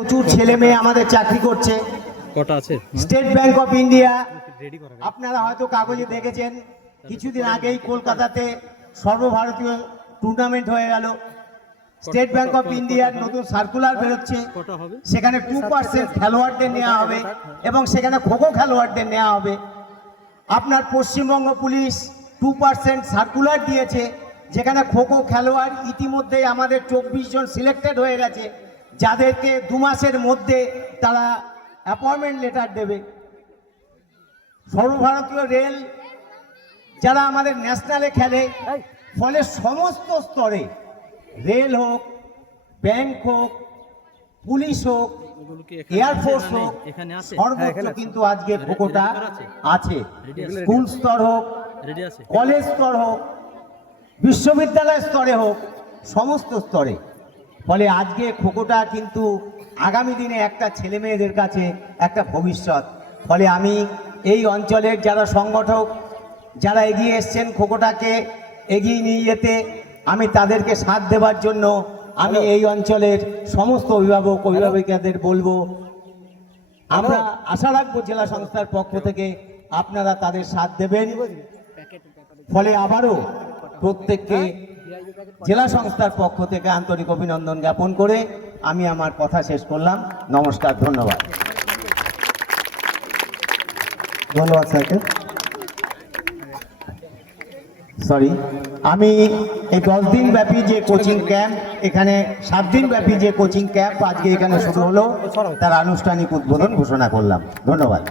প্রচুর ছেলে মেয়ে আমাদের চাকরি করছে। কটা আছে? স্টেট ব্যাংক অফ ইন্ডিয়া, আপনারা হয়তো কাগজে দেখেছেন, কিছুদিন আগেই কলকাতাতে সর্বভারতীয় টুর্নামেন্ট হয়ে গেল। স্টেট ব্যাংক অফ ইন্ডিয়ার নতুন সার্কুলার বেরোচ্ছে, সেখানে 2% খেলোয়াড়দের নেওয়া হবে এবং সেখানে খোখো খেলোয়াড়দের নেওয়া হবে। আপনার পশ্চিমবঙ্গ পুলিশ 2% সার্কুলার দিয়েছে, যেখানে খোখো খেলোয়াড় ইতিমধ্যেই আমাদের 24 জন সিলেক্টেড হয়ে গেছে, যাদেরকে 2 মাসের মধ্যে তারা অ্যাপয়েন্টমেন্ট লেটার দেবে। সর্বভারতীয় রেল যারা আমাদের ন্যাশনালে খেলে, ফলে সমস্ত স্তরে রেল হোক, ব্যাংক হোক, পুলিশ হোক, এয়ারফোর্স হোক, সর্বত্র কিন্তু আজকে খোখোটা আছে। স্কুল স্তর হোক, কলেজ স্তর হোক, বিশ্ববিদ্যালয় স্তরে হোক, সমস্ত স্তরে। ফলে আজকে খোখোটা কিন্তু আগামী দিনে একটা ছেলে মেয়েদের কাছে একটা ভবিষ্যৎ। ফলে আমি এই অঞ্চলের যারা সংগঠক, যারা এগিয়ে এসছেন খোখোটাকে এগিয়ে নিয়ে যেতে, আমি তাদেরকে সাথ দেওয়ার জন্য আমি এই অঞ্চলের সমস্ত অভিভাবক অভিভাবিকাদের বলবো, আমরা আশা রাখবো জেলা সংস্থার পক্ষ থেকে আপনারা তাদের সাথ দেবেন। ফলে আবারও প্রত্যেককে জেলা সংস্থার পক্ষ থেকে আন্তরিক অভিনন্দন জ্ঞাপন করে আমি আমার কথা শেষ করলাম। নমস্কার, ধন্যবাদ। ধন্যবাদ স্যারকে। সরি, আমি এই 10 দিন ব্যাপী যে কোচিং ক্যাম্প, এখানে 7 দিন ব্যাপী যে কোচিং ক্যাম্প আজকে এখানে শুরু হলো, তার আনুষ্ঠানিক উদ্বোধন ঘোষণা করলাম। ধন্যবাদ।